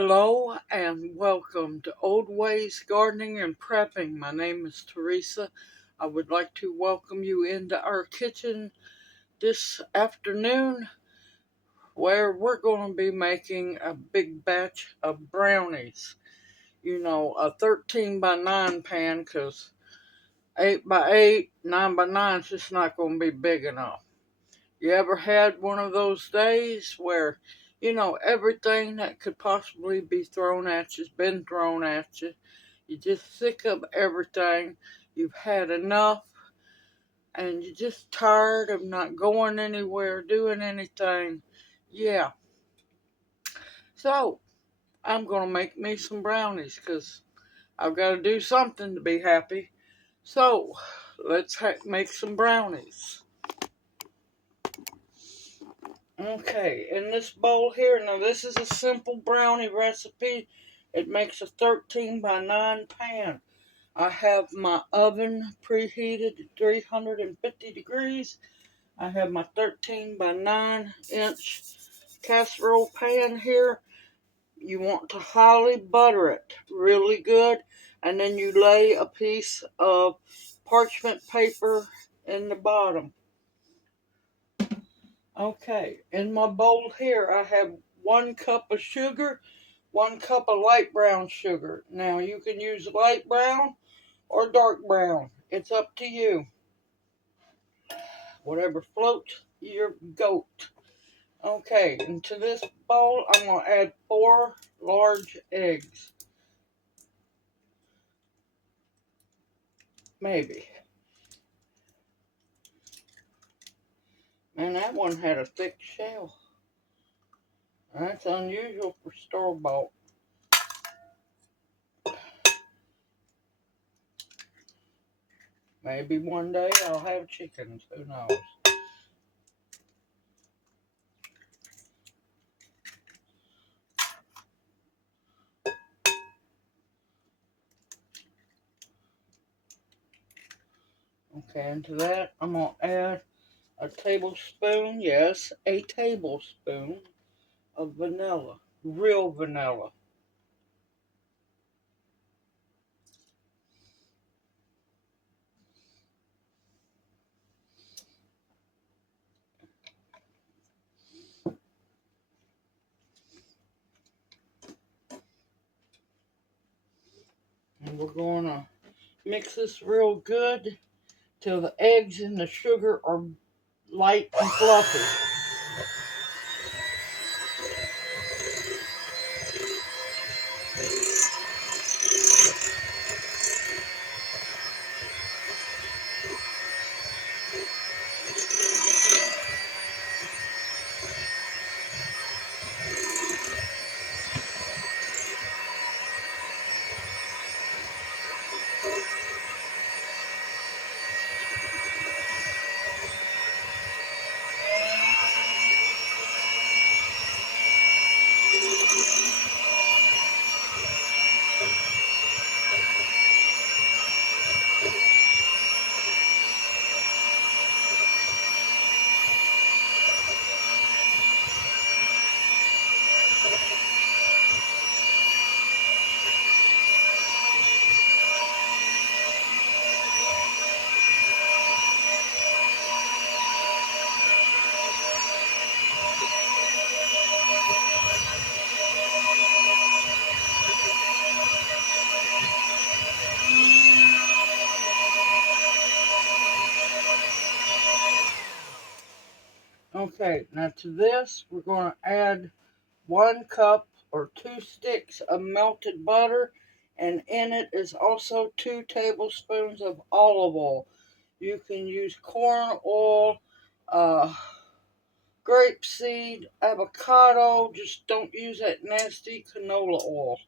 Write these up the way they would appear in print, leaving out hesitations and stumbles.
Hello and welcome to Old Ways Gardening and Prepping. My name is Teresa. I would like to welcome you into our kitchen this afternoon where we're going to be making a big batch of brownies. You know, a 13 by 9 pan because 8 by 8, 9 by 9 is just not going to be big enough. You ever had one of those days where, everything that could possibly be thrown at you's been thrown at you? You're just sick of everything. You've had enough, and you're just tired of not going anywhere, doing anything. Yeah. So, I'm going to make me some brownies because I've got to do something to be happy. So, let's make some brownies. Okay, in this bowl here, now this is a simple brownie recipe. It makes a 13 by 9 pan. I have my oven preheated at 350 degrees. I have my 13 by 9 inch casserole pan here. You want to highly butter it really good, and then you lay a piece of parchment paper in the bottom. Okay, in my bowl here I have 1 cup of sugar, 1 cup of light brown sugar. Now you can use light brown or dark brown. It's up to you. Whatever floats your goat. Okay, into this bowl I'm going to add 4 large eggs. Maybe. Man, that one had a thick shell. That's unusual for store-bought. Maybe one day I'll have chickens. Who knows? Okay, into that I'm going to add a tablespoon, yes, a tablespoon of vanilla. Real vanilla. And we're going to mix this real good till the eggs and the sugar are light and fluffy. Okay, now to this we're going to add 1 cup or 2 sticks of melted butter, and in it is also 2 tablespoons of olive oil. You can use corn oil, grapeseed, avocado. Just don't use that nasty canola oil.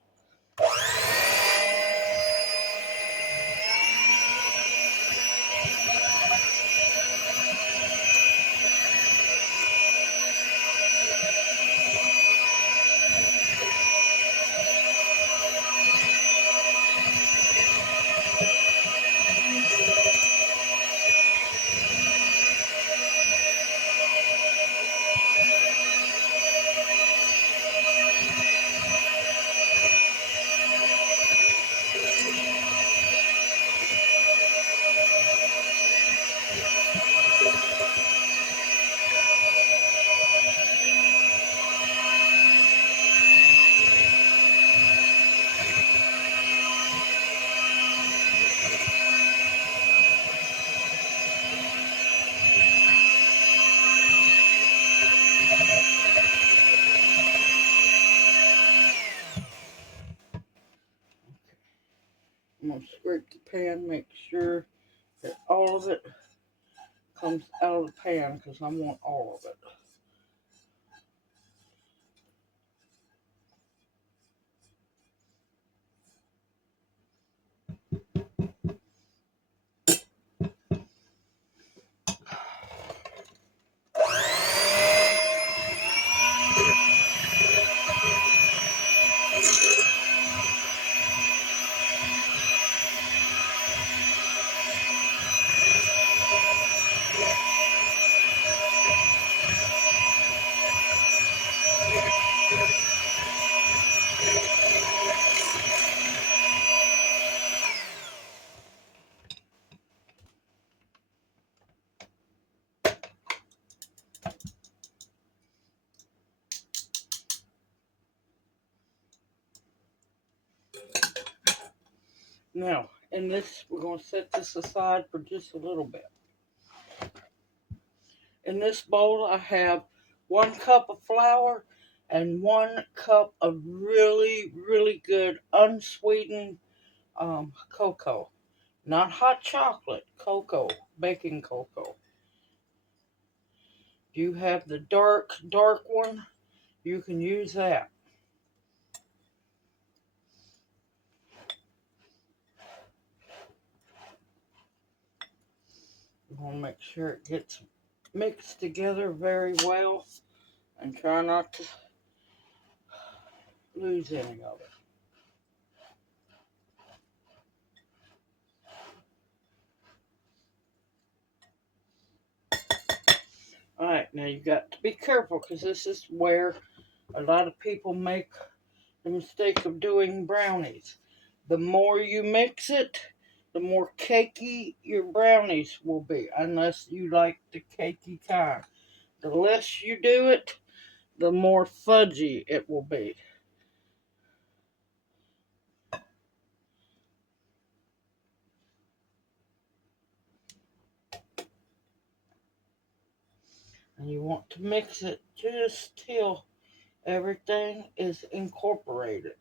I'm going to scrape the pan, make sure that all of it comes out of the pan because I want all of it. Now, in this, we're going to set this aside for just a little bit. In this bowl, I have 1 cup of flour and 1 cup of really, really good unsweetened cocoa. Not hot chocolate, cocoa, baking cocoa. If you have the dark one, you can use that. You want to make sure it gets mixed together very well and try not to lose any of it. Alright, now you got to be careful because this is where a lot of people make the mistake of doing brownies. The more you mix it, the more cakey your brownies will be, unless you like the cakey kind. The less you do it, the more fudgy it will be. And you want to mix it just till everything is incorporated.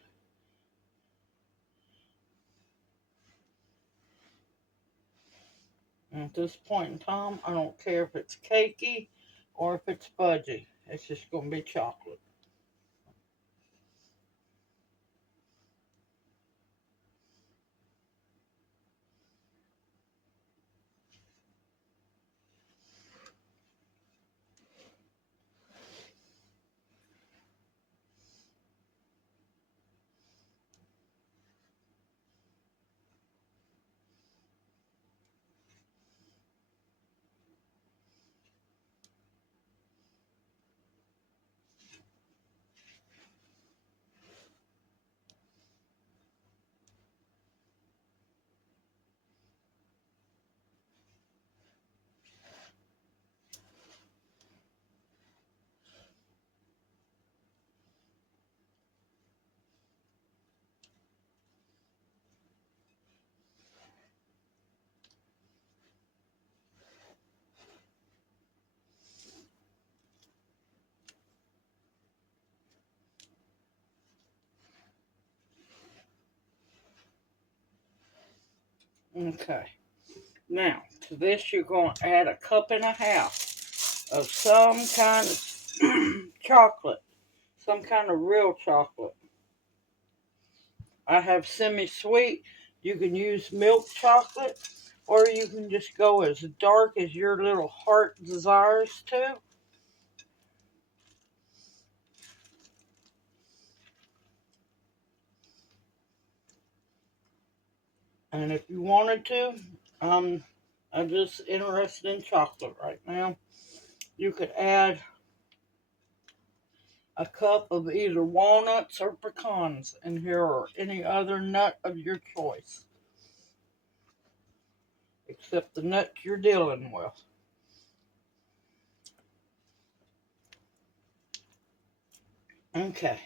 And at this point in time, I don't care if it's cakey or if it's fudgy. It's just going to be chocolate. Okay. Now, to this, you're going to add 1.5 cups of some kind of chocolate, some kind of real chocolate. I have semi-sweet. You can use milk chocolate, or you can just go as dark as your little heart desires to. And if you wanted to, um, I'm just interested in chocolate right now. You could add 1 cup of either walnuts or pecans in here, or any other nut of your choice, except the nut you're dealing with. Okay.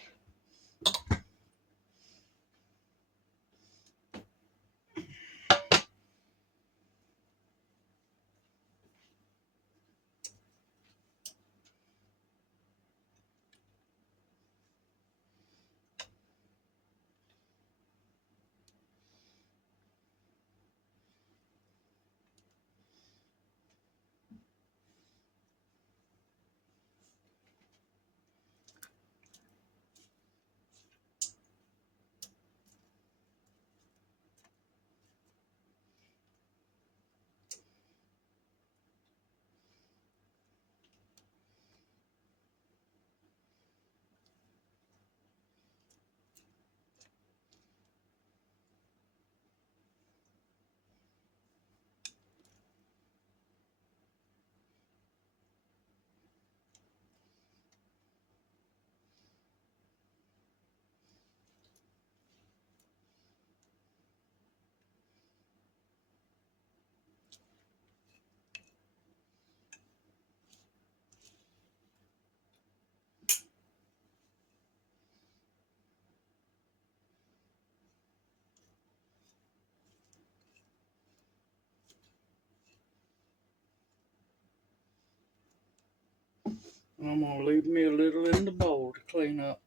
I'm going to leave me a little in the bowl to clean up.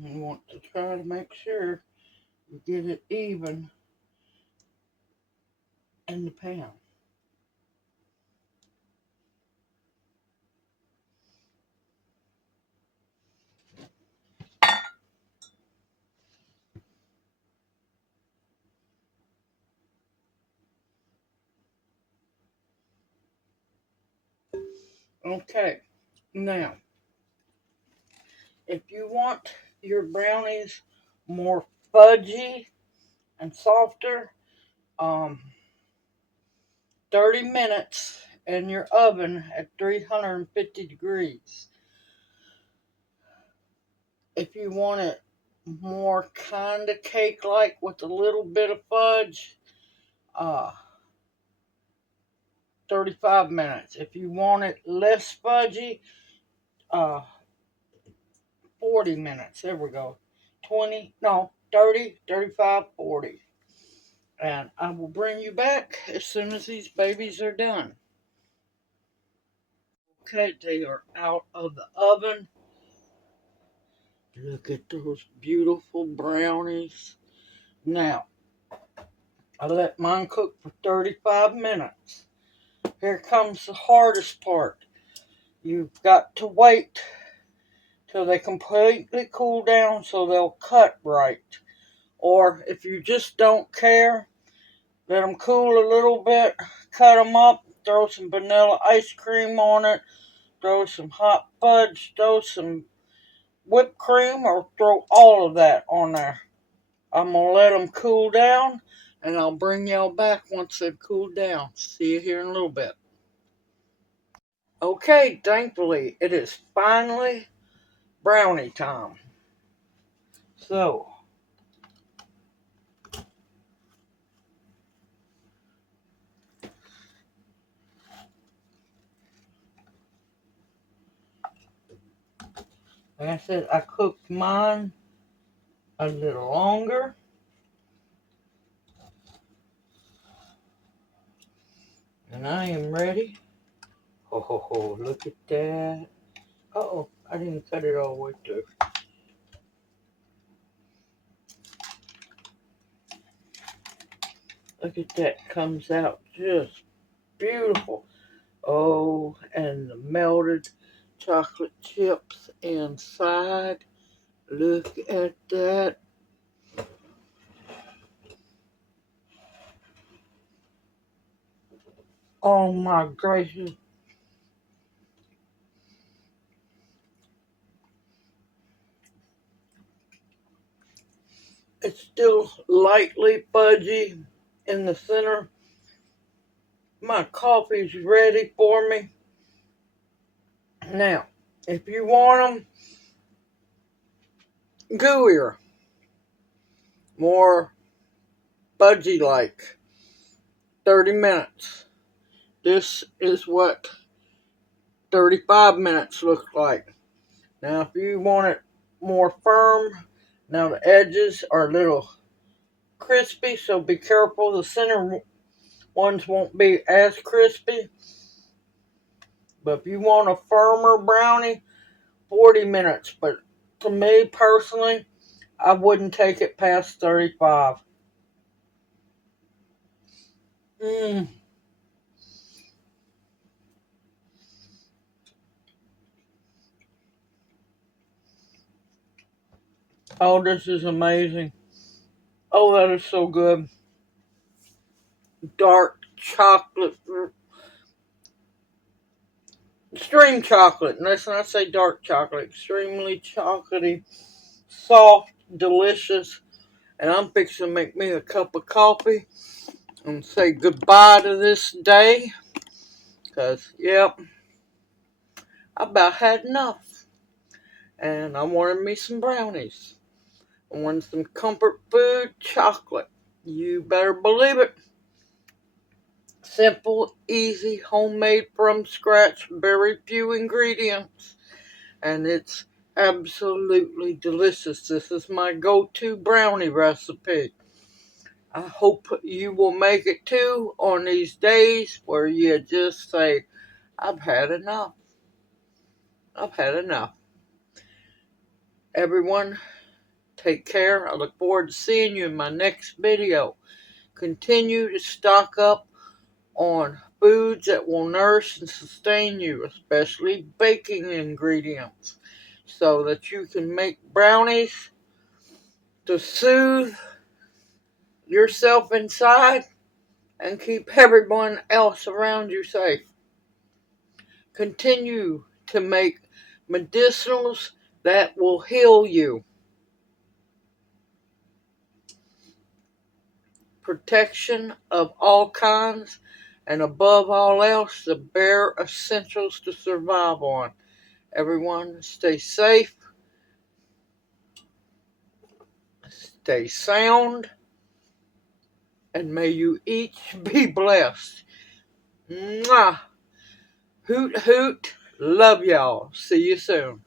You want to try to make sure you get it even in the pan. Okay, now, if you want your brownies more fudgy and softer, um, 30 minutes in your oven at 350 degrees. If you want it more kind of cake-like with a little bit of fudge, uh, 35 minutes. If you want it less fudgy, uh, 40 minutes. There we go. 20, no, 30, 35, 40. And I will bring you back as soon as these babies are done. Okay, they are out of the oven. Look at those beautiful brownies. Now, I let mine cook for 35 minutes. Here comes the hardest part. You've got to wait till they completely cool down so they'll cut right. Or if you just don't care, let them cool a little bit, cut them up, throw some vanilla ice cream on it, throw some hot fudge, throw some whipped cream, or throw all of that on there. I'm going to let them cool down, and I'll bring y'all back once they've cooled down. See you here in a little bit. Okay, thankfully, it is finally brownie time. So, like I said, I cooked mine a little longer. And I am ready. Ho ho ho, look at that. Uh-oh, I didn't cut it all the way through. Look at that, comes out just beautiful. Oh, and the melted chocolate chips inside. Look at that. Oh my gracious. It's still lightly fudgy in the center. My coffee's ready for me. Now, if you want them gooier, more fudgy like, 30 minutes. This is what 35 minutes looks like. Now, if you want it more firm, now the edges are a little crispy, so be careful. The center ones won't be as crispy. But if you want a firmer brownie, 40 minutes. But to me personally, I wouldn't take it past 35. Mmm. Oh, this is amazing. Oh, that is so good. dark chocolate, extreme chocolate. And let's not say dark chocolate, extremely chocolatey, soft, delicious. And I'm fixing to make me a cup of coffee and say goodbye to this day. Because, yep, I about had enough. And I wanted me some brownies. I wanted some comfort food chocolate. You better believe it. Simple, easy, homemade from scratch, very few ingredients. And it's absolutely delicious. This is my go-to brownie recipe. I hope you will make it too on these days where you just say, I've had enough. I've had enough. Everyone, take care. I look forward to seeing you in my next video. Continue to stock up on foods that will nourish and sustain you, especially baking ingredients, so that you can make brownies to soothe yourself inside and keep everyone else around you safe. Continue to make medicinals that will heal you. Protection of all kinds, and above all else, the bare essentials to survive on. Everyone, stay safe, stay sound, and may you each be blessed. Mwah! Hoot, hoot. Love y'all. See you soon.